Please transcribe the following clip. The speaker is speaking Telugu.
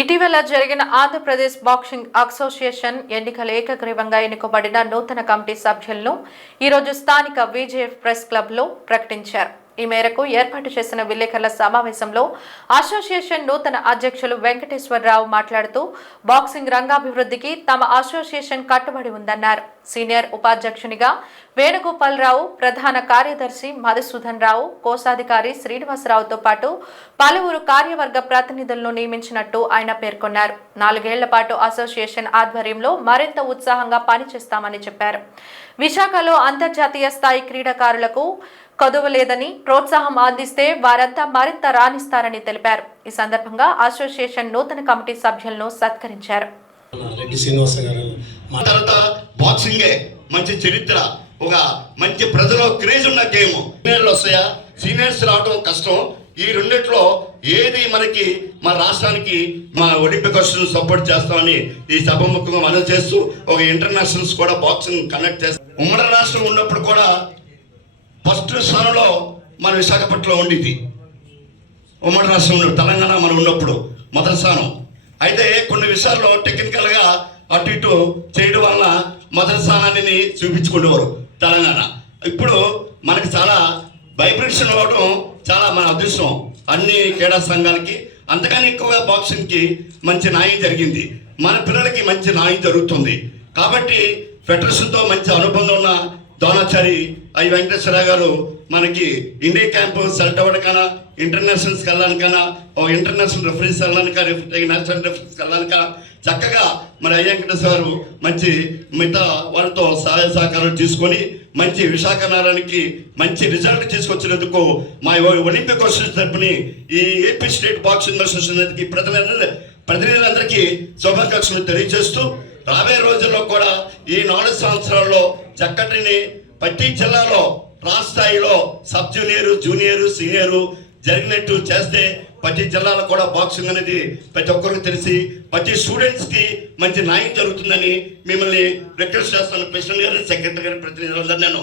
ఇటీవల జరిగిన ఆంధ్రప్రదేశ్ బాక్సింగ్ అసోసియేషన్ ఎన్నికల ఏకగ్రీవంగా ఎన్నుకోబడిన నూతన కమిటీ సభ్యులను ఈరోజు స్థానిక విజేఎఫ్ ప్రెస్ క్లబ్లో ప్రకటించారు. ఈ మేరకు ఏర్పాటు చేసిన విలేకరుల సమావేశంలో అసోసియేషన్ నూతన అధ్యక్షులు వెంకటేశ్వరరావు మాట్లాడుతూ బాక్సింగ్ రంగాభివృద్ధికి తమ అసోసియేషన్ కట్టుబడి ఉందన్నారు. సీనియర్ ఉపాధ్యక్షునిగా వేణుగోపాలరావు, ప్రధాన కార్యదర్శి మధుసూదన్ రావు, కోశాధికారి శ్రీనివాసరావుతో పాటు పలువురు కార్యవర్గ ప్రతినిధులను నియమించినట్టు ఆయన పేర్కొన్నారు. 4 ఏళ్ల పాటు అసోసియేషన్ ఆధ్వర్యంలో మరింత ఉత్సాహంగా పనిచేస్తామని చెప్పారు. విశాఖలో అంతర్జాతీయ స్థాయి క్రీడాకారులకు కొదవలేదని, ప్రోత్సాహం అందిస్తే వారంతా మరింత రాణిస్తారని తెలిపారు. ఈ సందర్భంగా అసోసియేషన్ నూతన కమిటీ సభ్యులను సత్కరించారు. మంచి చరిత్ర, ఒక మంచి ప్రజలో క్రేజ్ ఉన్న గేమ్. సీనియర్లు వస్తాయా, సీనియర్స్ రావడం కష్టం. ఈ రెండిట్లో ఏది మనకి మా రాష్ట్రానికి మా ఒలింపిక్ సపోర్ట్ చేస్తామని ఈ సభముఖంగా మనవి చేస్తూ ఒక ఇంటర్నేషనల్స్ కూడా బాక్సింగ్ కండక్ట్ చేస్తాం. ఉమ్మడి రాష్ట్రం ఉన్నప్పుడు కూడా ఫస్ట్ స్థానంలో మన విశాఖపట్నంలో ఉండేది. ఉమ్మడి రాష్ట్రం తెలంగాణ మనం ఉన్నప్పుడు మొదటి స్థానం. అయితే కొన్ని విషయాల్లో టెక్నికల్గా అటు ఇటు చేయడం వలన మొదటి స్థానాన్ని చూపించుకునేవారు తెలంగాణ. ఇప్పుడు మనకి చాలా వైబ్రేషన్ అవ్వడం చాలా మన అదృష్టం అన్ని క్రీడా సంఘాలకి. అంతకని ఎక్కువగా బాక్సింగ్కి మంచి న్యాయం జరిగింది, మన పిల్లలకి మంచి న్యాయం జరుగుతుంది. కాబట్టి ఫెడరేషన్తో మంచి అనుబంధం ఉన్న దోనాచారి ఐ వెంకటేశ్వర గారు మనకి ఇండియా క్యాంపు సెలెక్ట్ అవ్వడానికైనా, ఇంటర్నేషనల్స్కి వెళ్ళడానికైనా, ఇంటర్నేషనల్ రెఫరీస్ వెళ్ళడానికైనా, నేషనల్ రెఫరీస్కి వెళ్ళడానికైనా చక్కగా మరి ఐ వెంకటేశ్వర గారు మంచి మిగతా వాళ్ళతో సహాయ సహకారాలు తీసుకొని మంచి విశాఖ నగరానికి మంచి రిజల్ట్ తీసుకొచ్చినందుకు మా ఒలింపిక్ అసోసియేషన్ తరపుని ఈ ఏపీ స్టేట్ బాక్సింగ్ అసోసియేషన్ ప్రతినిధులందరికీ శుభాకాంక్షలు తెలియజేస్తూ రాబోయే రోజుల్లో కూడా ఈ 4 సంవత్సరాల్లో చక్కటిని ప్రతి జిల్లాలో రాష్ట్ర స్థాయిలో సబ్ జూనియర్, జూనియర్, సీనియర్ జరిగినట్టు చేస్తే ప్రతి జిల్లాలో కూడా బాక్సింగ్ అనేది ప్రతి ఒక్కరికి తెలిసి ప్రతి స్టూడెంట్స్కి మంచి న్యాయం జరుగుతుందని మిమ్మల్ని రిక్వెస్ట్ చేస్తాను. ప్రెసిడెంట్ గారు, సెక్రటరీ గారి ప్రతినిధులందరూ నేను